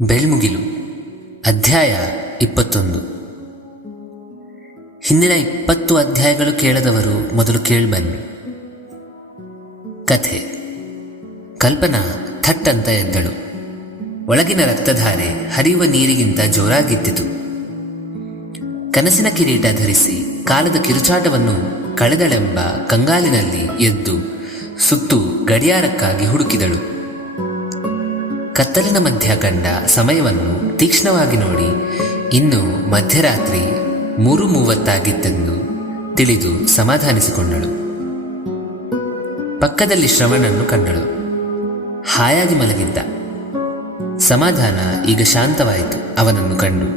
ಬೆಳ್ಮುಗಿಲು ಅಧ್ಯಾಯ 21. ಹಿಂದಿನ 20 ಅಧ್ಯಾಯಗಳು ಕೇಳದವರು ಮೊದಲು ಕೇಳ್ಬನ್ನಿ. ಕಥೆ. ಕಲ್ಪನಾ ಥಟ್ ಅಂತ ಎದ್ದಳು. ಒಳಗಿನ ರಕ್ತಧಾರೆ ಹರಿಯುವ ನೀರಿಗಿಂತ ಜೋರಾಗಿದ್ದಿತು. ಕನಸಿನ ಕಿರೀಟ ಧರಿಸಿ ಕಾಲದ ಕಿರುಚಾಟವನ್ನು ಕಳೆದಳೆಂಬ ಕಂಗಾಲಿನಲ್ಲಿ ಎದ್ದು ಸುತ್ತು ಗಡಿಯಾರಕ್ಕಾಗಿ ಹುಡುಕಿದಳು. ಕತ್ತಲಿನ ಮಧ್ಯ ಕಂಡ ಸಮಯವನ್ನು ತೀಕ್ಷ್ಣವಾಗಿ ನೋಡಿ ಇನ್ನು ಮಧ್ಯರಾತ್ರಿ 3:30 ತಿಳಿದು ಸಮಾಧಾನಿಸಿಕೊಂಡಳು. ಪಕ್ಕದಲ್ಲಿ ಶ್ರವಣನ್ನು ಕಂಡಳು. ಹಾಯಾಗಿ ಮಲಗಿದ್ದ. ಸಮಾಧಾನ ಈಗ ಶಾಂತವಾಯಿತು. ಅವನನ್ನು ಕಂಡು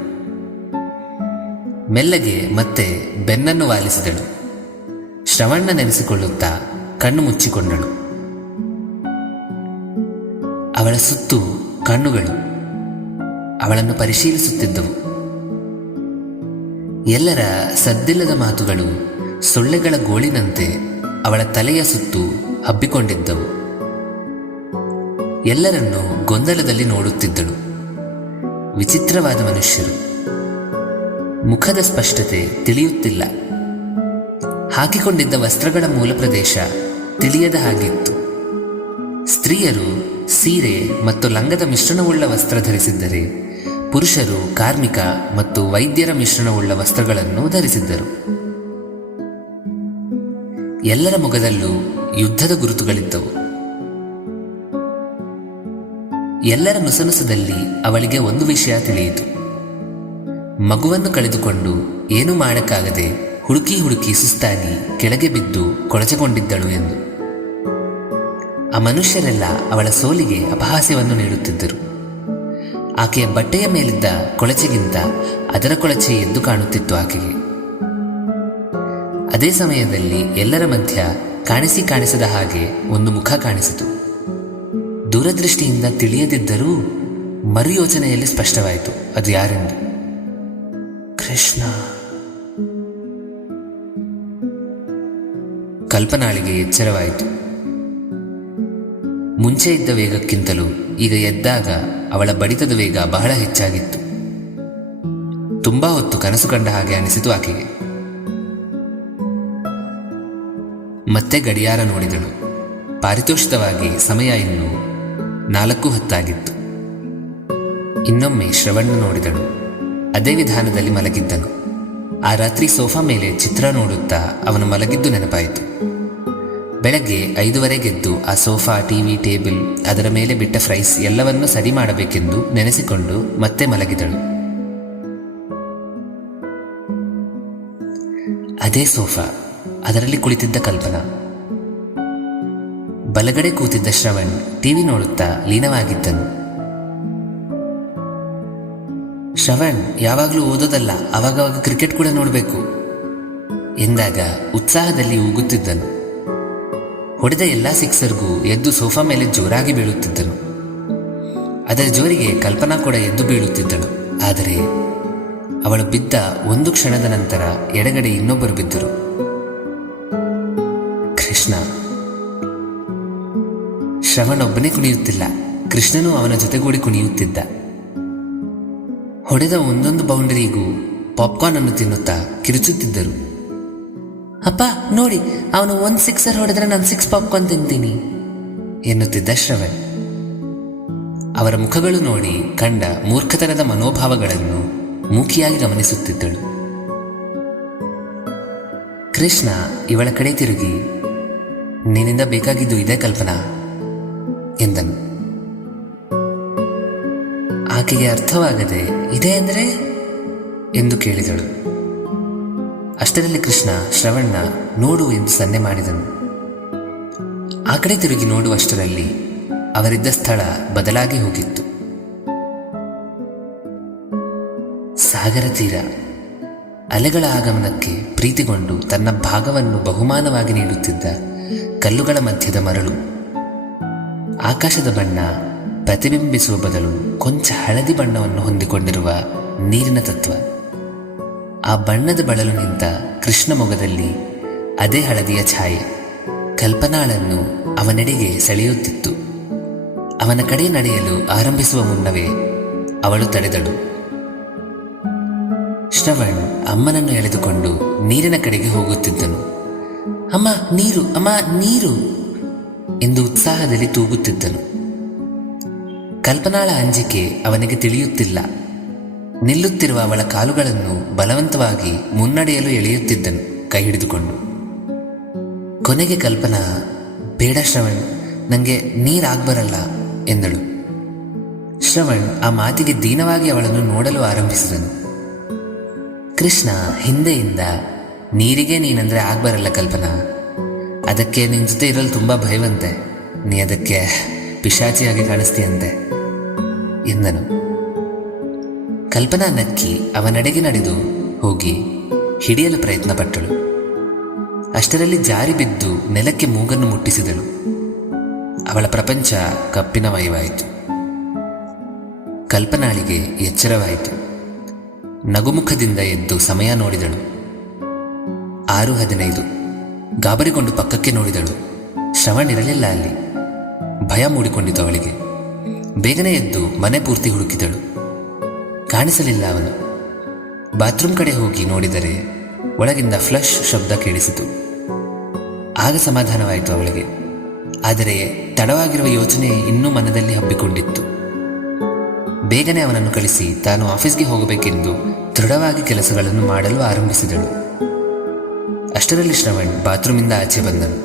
ಮೆಲ್ಲಗೆ ಮತ್ತೆ ಬೆನ್ನನ್ನು ವಾಲಿಸಿದಳು. ಶ್ರವಣ ನೆನೆಸಿಕೊಳ್ಳುತ್ತಾ ಕಣ್ಣು ಮುಚ್ಚಿಕೊಂಡಳು. ಅವಳ ಸುತ್ತು ಕಣ್ಣುಗಳು ಅವಳನ್ನು ಪರಿಶೀಲಿಸುತ್ತಿದ್ದವು. ಎಲ್ಲರ ಸದ್ದಿಲ್ಲದ ಮಾತುಗಳು ಸೊಳ್ಳೆಗಳ ಗೋಳಿನಂತೆ ಅವಳ ತಲೆಯ ಸುತ್ತು ಹಬ್ಬಿಕೊಂಡಿದ್ದವು. ಎಲ್ಲರನ್ನೂ ಗೊಂದಲದಲ್ಲಿ ನೋಡುತ್ತಿದ್ದಳು. ವಿಚಿತ್ರವಾದ ಮನುಷ್ಯರು. ಮುಖದ ಸ್ಪಷ್ಟತೆ ತಿಳಿಯುತ್ತಿಲ್ಲ. ಹಾಕಿಕೊಂಡಿದ್ದ ವಸ್ತ್ರಗಳ ಮೂಲ ಪ್ರದೇಶ ತಿಳಿಯದ ಹಾಗಿತ್ತು. ಸ್ತ್ರೀಯರು ಸೀರೆ ಮತ್ತು ಲಂಗದ ಮಿಶ್ರಣವುಳ್ಳ ವಸ್ತ್ರ ಧರಿಸಿದ್ದರೆ, ಪುರುಷರು ಕಾರ್ಮಿಕ ಮತ್ತು ವೈದ್ಯರ ಮಿಶ್ರಣವುಳ್ಳ ವಸ್ತ್ರಗಳನ್ನು ಧರಿಸಿದ್ದರು. ಎಲ್ಲರ ಮುಖದಲ್ಲೂ ಯುದ್ಧದ ಗುರುತುಗಳಿದ್ದವು. ಎಲ್ಲರ ನುಸನುಸದಲ್ಲಿ ಅವಳಿಗೆ ಒಂದು ವಿಷಯ ತಿಳಿಯಿತು. ಮಗುವನ್ನು ಕಳೆದುಕೊಂಡು ಏನೂ ಮಾಡಕ್ಕಾಗದೆ ಹುಡುಕಿ ಹುಡುಕಿ ಸುಸ್ತಾಗಿ ಕೆಳಗೆ ಬಿದ್ದು ಕೊಳಚೆಗೊಂಡಿದ್ದಳು ಎಂದು. ಆ ಮನುಷ್ಯರೆಲ್ಲ ಅವಳ ಸೋಲಿಗೆ ಅಪಹಾಸ್ಯವನ್ನು ನೀಡುತ್ತಿದ್ದರು. ಆಕೆಯ ಬಟ್ಟೆಯ ಮೇಲಿದ್ದ ಕೊಳಚೆಗಿಂತ ಅದರ ಕೊಳಚೆ ಎದ್ದು ಕಾಣುತ್ತಿತ್ತು ಆಕೆಗೆ. ಅದೇ ಸಮಯದಲ್ಲಿ ಎಲ್ಲರ ಮಧ್ಯ ಕಾಣಿಸದ ಹಾಗೆ ಒಂದು ಮುಖ ಕಾಣಿಸಿತು. ದೂರದೃಷ್ಟಿಯಿಂದ ತಿಳಿಯದಿದ್ದರೂ ಮರುಯೋಚನೆಯಲ್ಲಿ ಸ್ಪಷ್ಟವಾಯಿತು ಅದು ಯಾರೆಂದು. ಕೃಷ್ಣ. ಕಲ್ಪನಾಳಿಗೆ ಎಚ್ಚರವಾಯಿತು. ಮುಂಚೆ ಇದ್ದ ವೇಗಕ್ಕಿಂತಲೂ ಈಗ ಎದ್ದಾಗ ಅವಳ ಬಡಿತದ ವೇಗ ಬಹಳ ಹೆಚ್ಚಾಗಿತ್ತು. ತುಂಬಾ ಹೊತ್ತು ಕನಸು ಕಂಡ ಹಾಗೆ ಅನಿಸಿತು ಆಕೆಗೆ. ಮತ್ತೆ ಗಡಿಯಾರ ನೋಡಿದಳು. ಪಾರಿತೋಷಿತವಾಗಿ ಸಮಯ ಇನ್ನು 4:10 ಇನ್ನೊಮ್ಮೆ ಶ್ರವಣ ನೋಡಿದಳು. ಅದೇ ವಿಧಾನದಲ್ಲಿ ಮಲಗಿದ್ದನು. ಆ ರಾತ್ರಿ ಸೋಫಾ ಮೇಲೆ ಚಿತ್ರ ನೋಡುತ್ತಾ ಅವನು ಮಲಗಿದ್ದು ನೆನಪಾಯಿತು. ಬೆಳಗ್ಗೆ 5:15 ಆ ಸೋಫಾ, ಟಿವಿ, ಟೇಬಲ್, ಅದರ ಮೇಲೆ ಬಿಟ್ಟ ಫ್ರೈಸ್ ಎಲ್ಲವನ್ನೂ ಸರಿ ಮಾಡಬೇಕೆಂದು ನೆನೆಸಿಕೊಂಡು ಮತ್ತೆ ಮಲಗಿದಳು. ಅದೇ ಸೋಫಾ, ಅದರಲ್ಲಿ ಕುಳಿತಿದ್ದ ಕಲ್ಪನಾ. ಬಲಗಡೆ ಕೂತಿದ್ದ ಶ್ರವಣ್ ಟಿವಿ ನೋಡುತ್ತಾ ಲೀನವಾಗಿದ್ದನು. ಶ್ರವಣ್ ಯಾವಾಗಲೂ ಓದೋದಲ್ಲ, ಅವಾಗವಾಗ ಕ್ರಿಕೆಟ್ ಕೂಡ ನೋಡಬೇಕು ಎಂದಾಗ ಉತ್ಸಾಹದಲ್ಲಿ ಊಗುತ್ತಿದ್ದನು. ಹೊಡೆದ ಎಲ್ಲ ಸಿಕ್ಸರ್ಗೂ ಎದ್ದು ಸೋಫಾ ಮೇಲೆ ಜೋರಾಗಿ ಬೀಳುತ್ತಿದ್ದನು. ಅದರ ಜೋರಿಗೆ ಕಲ್ಪನಾ ಕೂಡ ಎದ್ದು ಬೀಳುತ್ತಿದ್ದಳು. ಆದರೆ ಅವಳು ಬಿದ್ದ ಒಂದು ಕ್ಷಣದ ನಂತರ ಎಡಗಡೆ ಇನ್ನೊಬ್ಬರು ಬಿದ್ದರು. ಕೃಷ್ಣ. ಶ್ರವಣೊಬ್ಬನೇ ಕುಣಿಯುತ್ತಿಲ್ಲ, ಕೃಷ್ಣನೂ ಅವನ ಜೊತೆಗೂಡಿ ಕುಣಿಯುತ್ತಿದ್ದ. ಹೊಡೆದ ಒಂದೊಂದು ಬೌಂಡರಿಗೂ ಪಾಪ್ಕಾರ್ನ್ ಅನ್ನು ತಿನ್ನುತ್ತಾ ಕಿರುಚುತ್ತಿದ್ದರು. ಅಪ್ಪ ನೋಡಿ, ಅವನು 1 ಸಿಕ್ಸರ್ ಹೊಡೆದ್ರೆ ನಾನು 6 ಪಾಪ್ಕಾರ್ನ್ ತಿಂತೀನಿ ಎನ್ನುತ್ತಿದ್ದ ಶ್ರವಣ್. ಅವರ ಮುಖಗಳು ನೋಡಿ ಕಂಡ ಮೂರ್ಖತನದ ಮನೋಭಾವಗಳನ್ನು ಮೂಕಿಯಾಗಿ ಗಮನಿಸುತ್ತಿದ್ದಳು. ಕೃಷ್ಣ ಇವಳ ಕಡೆ ತಿರುಗಿ, ನಿನ್ನಿಂದ ಬೇಕಾಗಿದ್ದು ಇದೇ ಕಲ್ಪನಾ ಎಂದನು. ಆಕೆಗೆ ಅರ್ಥವಾಗದೆ ಇದೇ ಅಂದರೆ ಎಂದು ಕೇಳಿದಳು. ಅಷ್ಟರಲ್ಲಿ ಕೃಷ್ಣ ಶ್ರವಣ್ಣ ನೋಡು ಎಂದು ಸನ್ನೆ ಮಾಡಿದನು. ಆ ಕಡೆ ತಿರುಗಿ ನೋಡುವಷ್ಟರಲ್ಲಿ ಅವರಿದ್ದ ಸ್ಥಳ ಬದಲಾಗಿ ಹೋಗಿತ್ತು. ಸಾಗರ ತೀರ. ಅಲೆಗಳ ಆಗಮನಕ್ಕೆ ಪ್ರೀತಿಗೊಂಡು ತನ್ನ ಭಾಗವನ್ನು ಬಹುಮಾನವಾಗಿ ನೀಡುತ್ತಿದ್ದ ಕಲ್ಲುಗಳ ಮಧ್ಯದ ಮರಳು. ಆಕಾಶದ ಬಣ್ಣ ಪ್ರತಿಬಿಂಬಿಸುವ ಬದಲು ಕೊಂಚ ಹಳದಿ ಬಣ್ಣವನ್ನು ಹೊಂದಿಕೊಂಡಿರುವ ನೀರಿನ ತತ್ವ. ಆ ಬಣ್ಣದ ಬಳಲು ನಿಂತ ಕೃಷ್ಣ ಮೊಗದಲ್ಲಿ ಅದೇ ಹಳದಿಯ ಛಾಯೆ ಕಲ್ಪನಾಳನ್ನು ಅವನೆಡೆಗೆ ಸೆಳೆಯುತ್ತಿತ್ತು. ಅವನ ಕಡೆ ನಡೆಯಲು ಆರಂಭಿಸುವ ಮುನ್ನವೇ ಅವಳು ತಡೆದಳು. ಶ್ರವಣ್ ಅಮ್ಮನನ್ನು ಎಳೆದುಕೊಂಡು ನೀರಿನ ಕಡೆಗೆ ಹೋಗುತ್ತಿದ್ದನು. ಅಮ್ಮ ನೀರು, ಅಮ್ಮ ನೀರು ಎಂದು ಉತ್ಸಾಹದಲ್ಲಿ ತೂಗುತ್ತಿದ್ದನು. ಕಲ್ಪನಾಳ ಅಂಜಿಕೆ ಅವನಿಗೆ ತಿಳಿಯುತ್ತಿಲ್ಲ. ನಿಲ್ಲುತ್ತಿರುವ ಅವಳ ಕಾಲುಗಳನ್ನು ಬಲವಂತವಾಗಿ ಮುನ್ನಡೆಯಲು ಎಳೆಯುತ್ತಿದ್ದನು ಕೈ ಹಿಡಿದುಕೊಂಡು. ಕೊನೆಗೆ ಕಲ್ಪನಾ, ಬೇಡ ಶ್ರವಣ್, ನನಗೆ ನೀರಾಗ್ಬರಲ್ಲ ಎಂದಳು. ಶ್ರವಣ್ ಆ ಮಾತಿಗೆ ದೀನವಾಗಿ ಅವಳನ್ನು ನೋಡಲು ಆರಂಭಿಸಿದನು. ಕೃಷ್ಣ ಹಿಂದೆಯಿಂದ, ನೀರಿಗೆ ನೀನಂದ್ರೆ ಆಗ್ಬರಲ್ಲ ಕಲ್ಪನಾ, ಅದಕ್ಕೆ ನಿನ್ನ ಜೊತೆ ಇರಲು ತುಂಬ ಭಯವಂತೆ, ನೀ ಅದಕ್ಕೆ ಪಿಶಾಚಿಯಾಗಿ ಕಾಣಿಸ್ತೀಯಂತೆ ಎಂದನು. ಕಲ್ಪನಾ ನಕ್ಕಿ ಅವನೆಡೆಗೆ ನಡೆದು ಹೋಗಿ ಹಿಡಿಯಲು ಪ್ರಯತ್ನ ಪಟ್ಟಳು. ಅಷ್ಟರಲ್ಲಿ ಜಾರಿ ಬಿದ್ದು ನೆಲಕ್ಕೆ ಮೂಗನ್ನು ಮುಟ್ಟಿಸಿದಳು. ಅವಳ ಪ್ರಪಂಚ ಕಪ್ಪಿನಮಯವಾಯಿತು. ಕಲ್ಪನಾಳಿಗೆ ಎಚ್ಚರವಾಯಿತು. ನಗುಮುಖದಿಂದ ಎದ್ದು ಸಮಯ ನೋಡಿದಳು. 6:15. ಗಾಬರಿಗೊಂಡು ಪಕ್ಕಕ್ಕೆ ನೋಡಿದಳು. ಶ್ರವಣ್ ಇರಲಿಲ್ಲ ಅಲ್ಲಿ. ಭಯ ಮೂಡಿಕೊಂಡಿತು ಅವಳಿಗೆ. ಬೇಗನೆ ಎದ್ದು ಮನೆ ಪೂರ್ತಿ ಹುಡುಕಿದಳು. ಕಾಣಿಸಲಿಲ್ಲ ಅವನು. ಬಾತ್ರೂಮ್ ಕಡೆ ಹೋಗಿ ನೋಡಿದರೆ ಒಳಗಿಂದ ಫ್ಲಶ್ ಶಬ್ದ ಕೇಳಿಸಿತು. ಆಗ ಸಮಾಧಾನವಾಯಿತು ಅವಳಿಗೆ. ಆದರೆ ತಡವಾಗಿರುವ ಯೋಚನೆ ಇನ್ನೂ ಮನದಲ್ಲಿ ಹಬ್ಬಿಕೊಂಡಿತ್ತು. ಬೇಗನೆ ಅವನನ್ನು ಕಳಿಸಿ ತಾನು ಆಫೀಸ್ಗೆ ಹೋಗಬೇಕೆಂದು ದೃಢವಾಗಿ ಕೆಲಸಗಳನ್ನು ಮಾಡಲು ಆರಂಭಿಸಿದಳು. ಅಷ್ಟರಲ್ಲಿ ಶ್ರವಣ್ ಬಾತ್ರೂಮಿಂದ ಆಚೆ ಬಂದನು.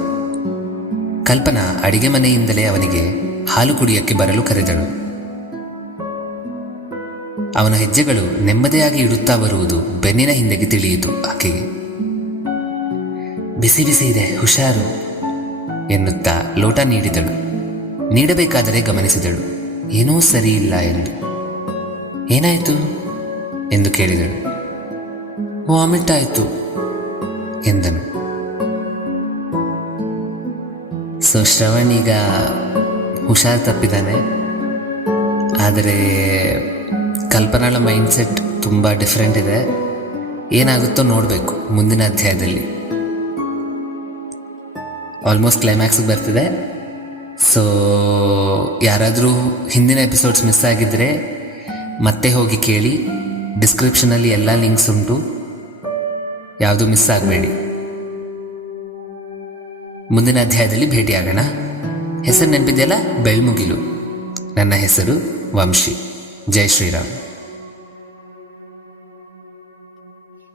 ಕಲ್ಪನಾ ಅಡಿಗೆ ಮನೆಯಿಂದಲೇ ಅವನಿಗೆ ಹಾಲು ಕುಡಿಯಕ್ಕೆ ಬರಲು ಕರೆದಳು. ಅವನ ಹೆಜ್ಜೆಗಳು ನೆಮ್ಮದಿಯಾಗಿ ಇಡುತ್ತಾ ಬರುವುದು ಬೆನ್ನಿನ ಹಿಂದೆಗೆ ತಿಳಿಯಿತು ಆಕೆಗೆ. ಬಿಸಿ ಬಿಸಿ ಇದೆ, ಹುಷಾರು ಎನ್ನುತ್ತಾ ಲೋಟ ನೀಡಿದಳು. ನೀಡಬೇಕಾದರೆ ಗಮನಿಸಿದಳು, ಏನೂ ಸರಿ ಇಲ್ಲ ಎಂದು. ಏನಾಯಿತು ಎಂದು ಕೇಳಿದಳು. ವಾಮಿಟ್ ಆಯಿತು ಎಂದನು. ಸೊ ಶ್ರವಣ್ ಈಗ ಹುಷಾರು ತಪ್ಪಿದ್ದಾನೆ. ಆದರೆ ಕಲ್ಪನಾಳ ಮೈಂಡ್ಸೆಟ್ ತುಂಬ ಡಿಫ್ರೆಂಟ್ ಇದೆ. ಏನಾಗುತ್ತೋ ನೋಡಬೇಕು ಮುಂದಿನ ಅಧ್ಯಾಯದಲ್ಲಿ. ಆಲ್ಮೋಸ್ಟ್ ಕ್ಲೈಮ್ಯಾಕ್ಸ್ಗೆ ಬರ್ತಿದೆ. ಸೊ ಯಾರಾದರೂ ಹಿಂದಿನ ಎಪಿಸೋಡ್ಸ್ ಮಿಸ್ ಆಗಿದ್ದರೆ ಮತ್ತೆ ಹೋಗಿ ಕೇಳಿ. ಡಿಸ್ಕ್ರಿಪ್ಷನಲ್ಲಿ ಎಲ್ಲ ಲಿಂಕ್ಸ್ ಉಂಟು, ಯಾವುದು ಮಿಸ್ ಆಗಬೇಡಿ. ಮುಂದಿನ ಅಧ್ಯಾಯದಲ್ಲಿ ಭೇಟಿಯಾಗೋಣ. ಹೆಸರು ನೆನಪಿದೆಯಲ್ಲ, ಬೆಳ್ಮುಗಿಲು. ನನ್ನ ಹೆಸರು ವಂಶಿ. ಜೈ ಶ್ರೀರಾಮ್.